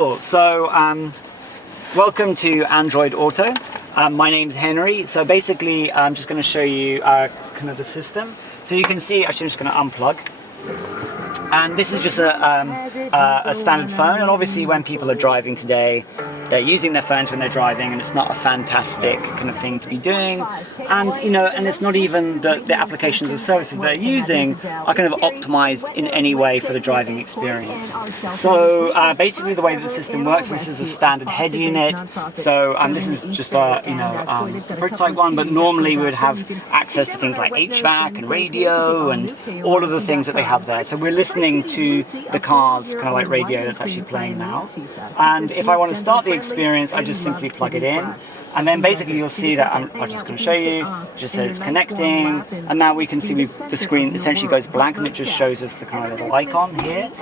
Cool. So, welcome to AndroidAuto. My name's Henry. So basically, I'm just going to show you kind of the system. So you can see, actually I'm just going to unplug. And this is just a standard phone, and obviously when people are driving today, they're using their phones when they're driving, and it's not a fantastic kind of thing to be doing. And and it's not even the applications or services they're using are kind of optimized in any way for the driving experience. So basically the way that the system works, this is a standard head unit. So this is just a prototype one, but normally we would have access to things like HVAC and radio and all of the things that they have there. So we're listening to the car's kind of like radio that's actually playing now. And if I want to start the experience, I just simply plug it in. And then basically you'll see that I'm just going to show you, it just says it's connecting, and now we can see the screen essentially goes blank and it just shows us the kind of little icon here.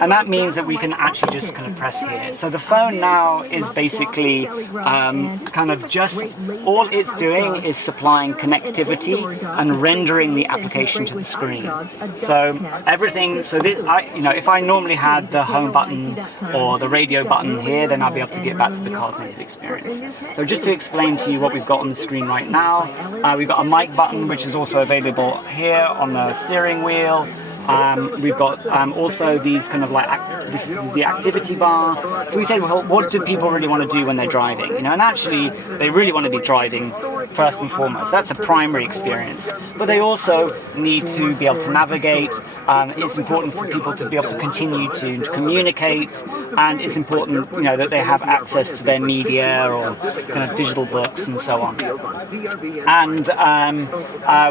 And that means that we can actually just kind of press here. So the phone now is basically kind of just, all it's doing is supplying connectivity and rendering the application to the screen. So everything, so this, if I normally had the home button or the radio button here, then I'll be able to get back to the car's native experience. So just to explain to you what we've got on the screen right now, we've got a mic button which is also available here on the steering wheel. We've got also these kind of like this is the activity bar. So we say, well, what do people really want to do when they're driving? And actually they really want to be driving first and foremost. That's the primary experience. But they also need to be able to navigate. It's important for people to be able to continue to communicate, and it's important that they have access to their media or kind of digital books and so on. And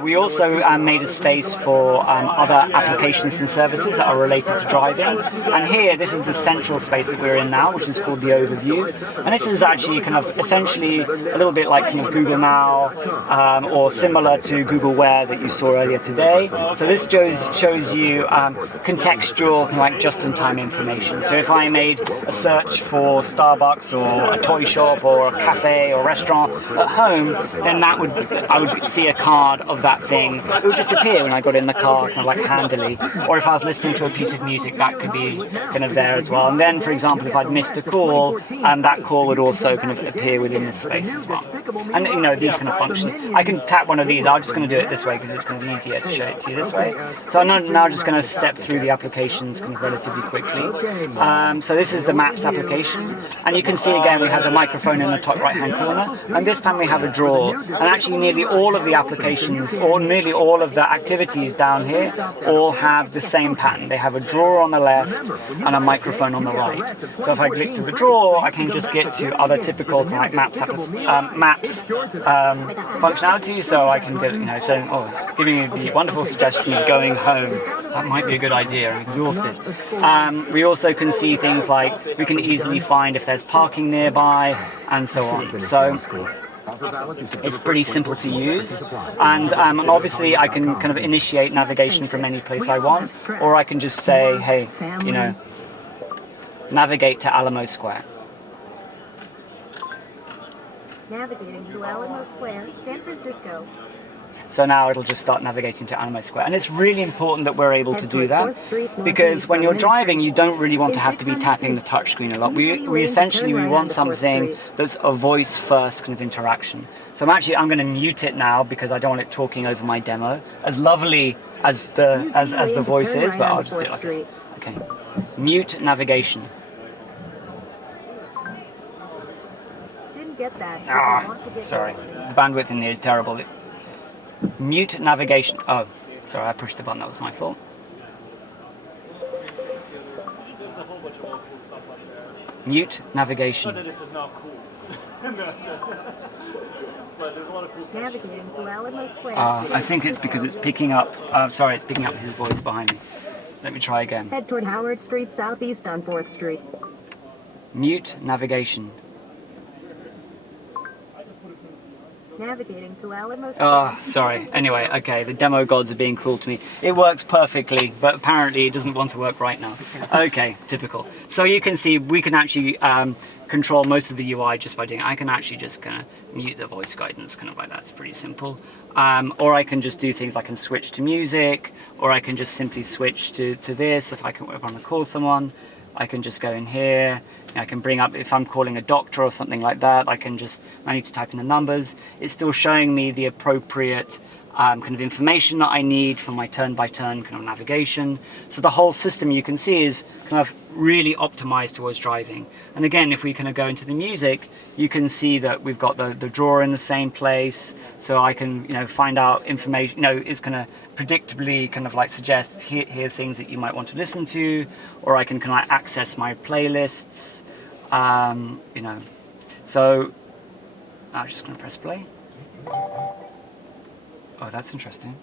we also made a space for other applications and services that are related to driving. And here, this is the central space that we're in now, which is called the overview. And this is actually kind of essentially a little bit like kind of Google Now or similar to Google Where that you saw earlier today. So this shows you contextual, kind of like just-in-time information. So if I made a search for Starbucks or a toy shop or a cafe or restaurant at home, then I would see a card of that thing. It would just appear when I got in the car, kind of like handily. Or if I was listening to a piece of music, that could be kind of there as well. And then, for example, if I'd missed a call, that call would also kind of appear within this space as well. And these kind of functions. I can tap one of these. I'm just going to do it this way because it's kind of easier to show it to you this way. So I'm now just going to step through the applications kind of relatively quickly. So this is the Maps application, and you can see again we have the microphone in the top right-hand corner, and this time we have a drawer. And actually, nearly all of the applications, or nearly all of the activities down here, all have the same pattern. They have a drawer on the left and a microphone on the right. So if I click to the drawer, I can just get to other typical like Maps functionality. So I can get, saying, giving you the wonderful suggestion of going home. That might be a good idea. I'm exhausted. We also can see things like we can easily find if there's parking nearby and so on. So it's pretty simple to use, and obviously I can kind of initiate navigation from any place I want, or I can just say, hey, navigate to Alamo Square. Navigating to Alamo Square, San Francisco. So now it'll just start navigating to Alamo Square. And it's really important that we're able to do that, because when you're driving, you don't really want to have to be tapping the touchscreen a lot. We essentially want something that's a voice-first kind of interaction. So I'm going to mute it now because I don't want it talking over my demo. As lovely as the voice is, but I'll just do it like this. Okay. Mute navigation. Didn't get that. Sorry. The bandwidth in here is terrible. Mute navigation. Oh, sorry, I pushed the button. That was my fault. Mute navigation. This is not cool. But there's a lot of cool stuff. Navigating to Alamo Square. I think it's because it's picking up. Sorry, it's picking up his voice behind me. Let me try again. Head toward Howard Street southeast on 4th Street. Mute navigation. Navigating to Alamo Square. Sorry. Anyway, okay, the demo gods are being cruel to me. It works perfectly, but apparently it doesn't want to work right now. Okay, typical. So you can see we can actually control most of the UI just by doing it. I can actually just kind of mute the voice guidance, kind of like that. It's pretty simple. Or I can just do things, I can switch to music, or I can just simply switch to this if I want to call someone. I can just go in here. I can bring up, if I'm calling a doctor or something like that, I need to type in the numbers. It's still showing me the appropriate kind of information that I need for my turn-by-turn kind of navigation. So the whole system, you can see, is kind of really optimized towards driving. And again, if we kind of go into the music, you can see that we've got the drawer in the same place. So I can, find out information, it's going to predictably kind of like suggest here things that you might want to listen to, or I can kind of like access my playlists, So I'm just going to press play. Oh, that's interesting.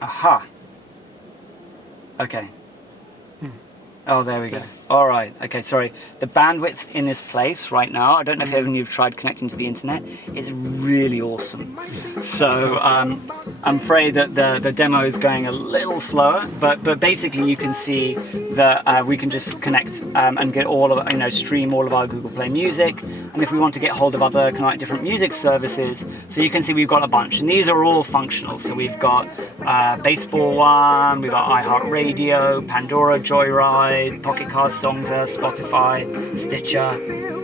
Aha. Okay. Oh, there we go. All right. Okay, sorry. The bandwidth in this place right now, I don't know if any of you've tried connecting to the internet, is really awesome. So I'm afraid that the demo is going a little slower, but basically you can see that we can just connect and get all of, stream all of our Google Play music. And if we want to get hold of other kind of like different music services, so you can see we've got a bunch, and these are all functional. So we've got Baseball One, we've got iHeartRadio, Pandora, Joyride, Pocket Cast, Songza, Spotify, Stitcher,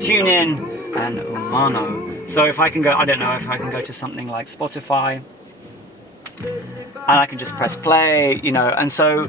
TuneIn, and Umano. So if I can go, I don't know if I can go to something like Spotify, and I can just press play, and so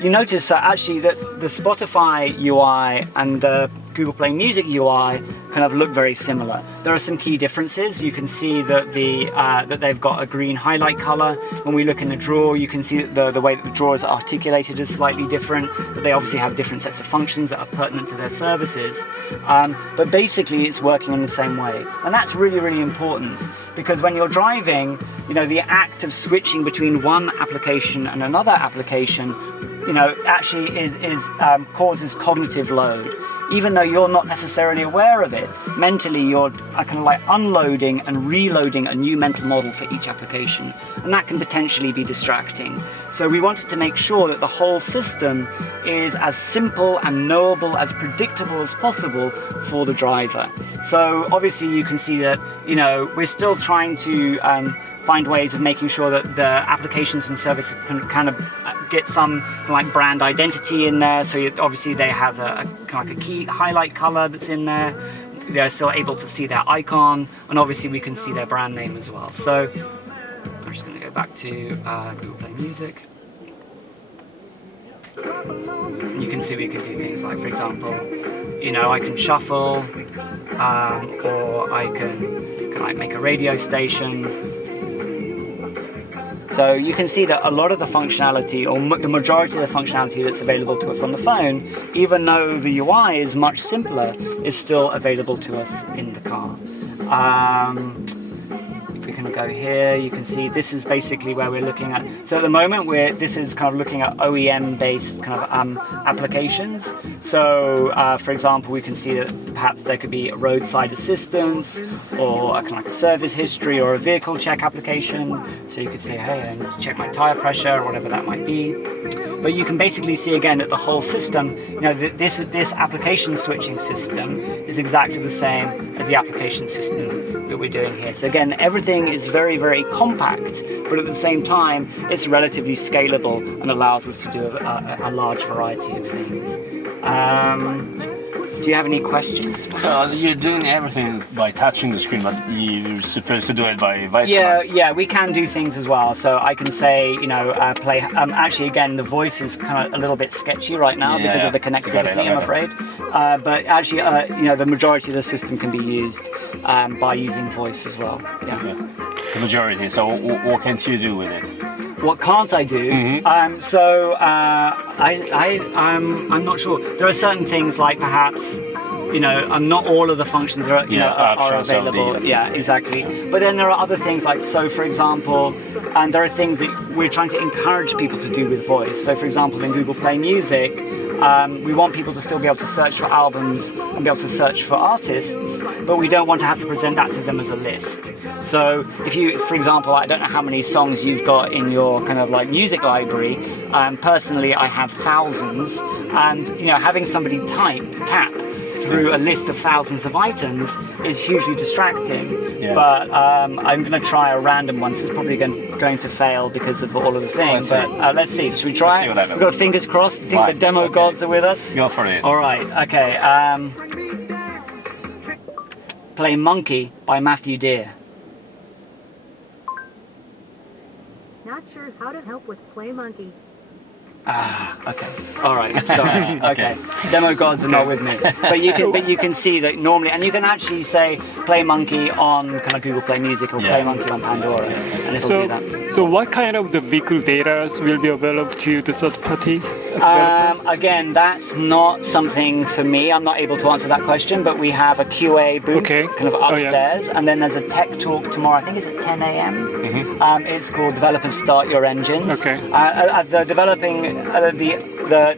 you notice that actually that the Spotify UI and the Google Play Music UI kind of look very similar. There are some key differences. You can see that that they've got a green highlight color. When we look in the drawer, you can see that the way that the drawer is articulated is slightly different. But they obviously have different sets of functions that are pertinent to their services. But basically, it's working in the same way, and that's really, really important, because when you're driving, the act of switching between one application and another application, actually causes cognitive load. Even though you're not necessarily aware of it, mentally you're kind of like unloading and reloading a new mental model for each application, and that can potentially be distracting. So we wanted to make sure that the whole system is as simple and knowable, as predictable as possible for the driver. So obviously you can see that, we're still trying to find ways of making sure that the applications and services can kind of get some like brand identity in there. So obviously they have a kind of like a key highlight color that's in there. They're still able to see their icon, and obviously we can see their brand name as well. So I'm just going to go back to Google Play Music. And you can see we can do things like, for example, I can shuffle, or I can like make a radio station. So you can see that a lot of the functionality, or the majority of the functionality that's available to us on the phone, even though the UI is much simpler, is still available to us in the car. If we can go here, you can see this is basically where we're looking at. So at the moment, this is kind of looking at OEM-based kind of applications. So, for example, we can see that perhaps there could be roadside assistance, or a kind of like a service history, or a vehicle check application. So you could say, hey, I need to check my tire pressure, or whatever that might be. But you can basically see again that the whole system, this application switching system is exactly the same as the application system that we're doing here. So again, everything is very, very compact, but at the same time, it's relatively scalable and allows us to do a large variety of things. Do you have any questions? So you're doing everything by touching the screen, but you're supposed to do it by voice commands. Yeah, we can do things as well. So I can say, play. Actually, again, the voice is kind of a little bit sketchy right now because of the connectivity, I'm afraid. But actually, the majority of the system can be used by using voice as well. Yeah. Okay. The majority. So what can't you do with it? What can't I do? Mm-hmm. I'm not sure. There are certain things like perhaps, not all of the functions are available. Yeah, exactly. But then there are other things like, so for example, and there are things that we're trying to encourage people to do with voice. So for example, in Google Play Music, we want people to still be able to search for albums and be able to search for artists, but we don't want to have to present that to them as a list. So if you, for example, I don't know how many songs you've got in your kind of like music library. Personally, I have thousands, and having somebody tap through a list of thousands of items is hugely distracting. Yeah. But I'm going to try a random one. So it's probably going to fail because of all of the things. Let's But let's see. Should we try see it? what that We've got fingers crossed. Do you think Right, the demo okay. gods are with us? Go for it. All right. Okay. Play Monkey by Matthew Deere. Not sure how to help with Play Monkey. Okay. All right. Sorry. Okay. Demo gods are not with me, but you can see that normally, and you can actually say Play Monkey on kind of Google Play Music or Play Monkey on Pandora, and it'll do that. So what kind of the vehicle data will be available to the third party? Again, that's not something for me. I'm not able to answer that question, but we have a QA booth kind of upstairs, and then there's a tech talk tomorrow. I think it's at 10 a.m. It's called Developers Start Your Engines. Okay. The developing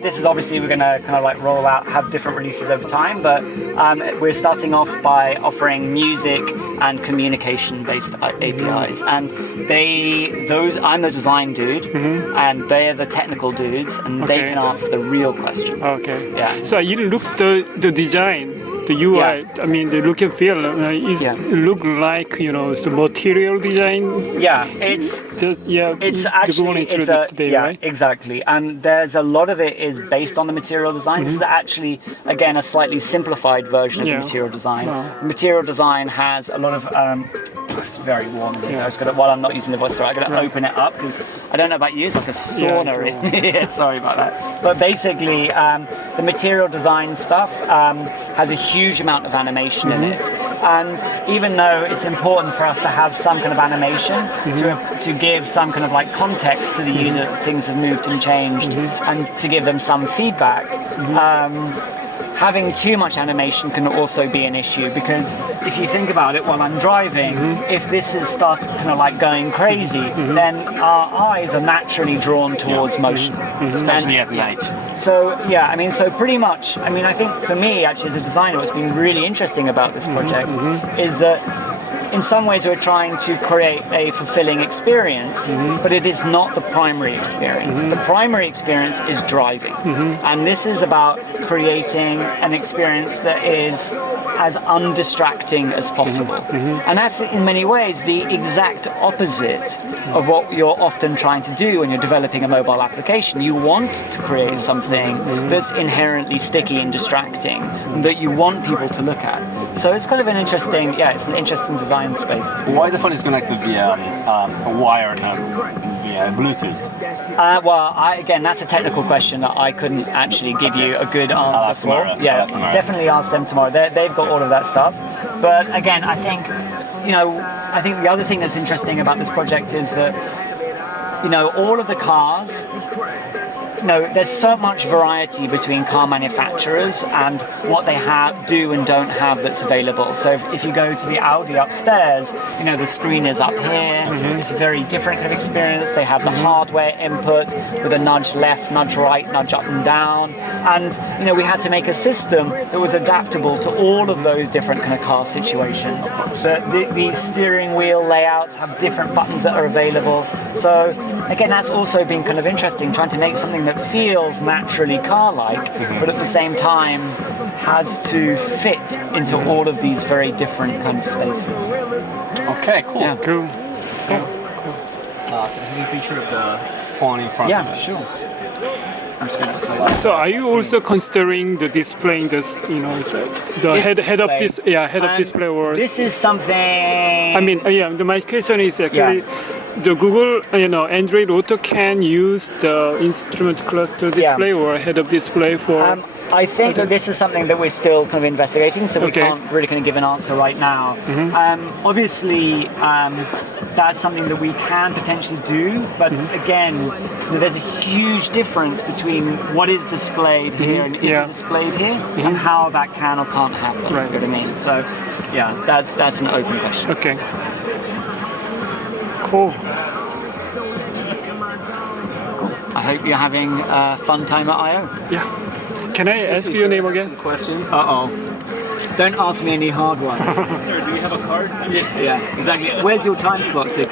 this is obviously we're going to kind of like roll out, have different releases over time, but we're starting off by offering music and communication-based APIs, and I'm the design dude, and they're the technical dudes, and they can answer the real questions. Okay. Yeah. So you look the design, the UI. Yeah. I mean, the look and feel look like the material design. Yeah, it's actually right? Exactly, and there's a lot of it is based on the material design. This is actually again a slightly simplified version of the material design. The material design has a lot of it's very warm in here. So I was while I'm not using the voice, I'm going to open it up because I don't know about you, it's like a sauna in here. Sorry about that. But basically, the material design stuff has a huge amount of animation in it. And even though it's important for us to have some kind of animation to give some kind of like context to the user, things have moved and changed, and to give them some feedback, having too much animation can also be an issue, because if you think about it while I'm driving, if this is started kind of like going crazy, then our eyes are naturally drawn towards motion. Especially at night. So so pretty much, I think for me actually as a designer, what's been really interesting about this project is that in some ways we're trying to create a fulfilling experience, but it is not the primary experience. The primary experience is driving. And this is about creating an experience that is as undistracting as possible. And that's in many ways the exact opposite of what you're often trying to do when you're developing a mobile application. You want to create something that's inherently sticky and distracting, that you want people to look at. So it's kind of an interesting, it's an interesting design space. Why the phone is connected via a wire, not via Bluetooth? Again, that's a technical question that I couldn't actually give you a good answer for. Tomorrow. Yeah, definitely ask them tomorrow. They've got all of that stuff. But again, I think the other thing that's interesting about this project is that, all of the cars, there's so much variety between car manufacturers and what they do and don't have that's available. So if you go to the Audi upstairs, the screen is up here. It's a very different kind of experience. They have the hardware input with a nudge left, nudge right, nudge up and down. And, we had to make a system that was adaptable to all of those different kind of car situations. These steering wheel layouts have different buttons that are available. So again, that's also been kind of interesting, trying to make something that feels naturally car-like, but at the same time has to fit into all of these very different kind of spaces. Okay, cool. Yeah. Cool. Have a picture of the phone in front of us? Yeah, sure. I'm just going to So are you also considering the displaying this, the head-up display, or this is something. My question is actually the Google, Android Auto can use the instrument cluster display or head-up display for. I think that this is something that we're still kind of investigating, so we can't really kind of give an answer right now. Obviously, that's something that we can potentially do, but again, there's a huge difference between what is displayed here and isn't displayed here, and how that can or can't happen. Right. You know what I mean? So, that's an open question. Okay. Cool. I hope you're having a fun time at I/O. Yeah. Can I ask you your name again? Some questions. Don't ask me any hard ones. Sir, do you have a card? Yeah, exactly. Where's your time slot ticket?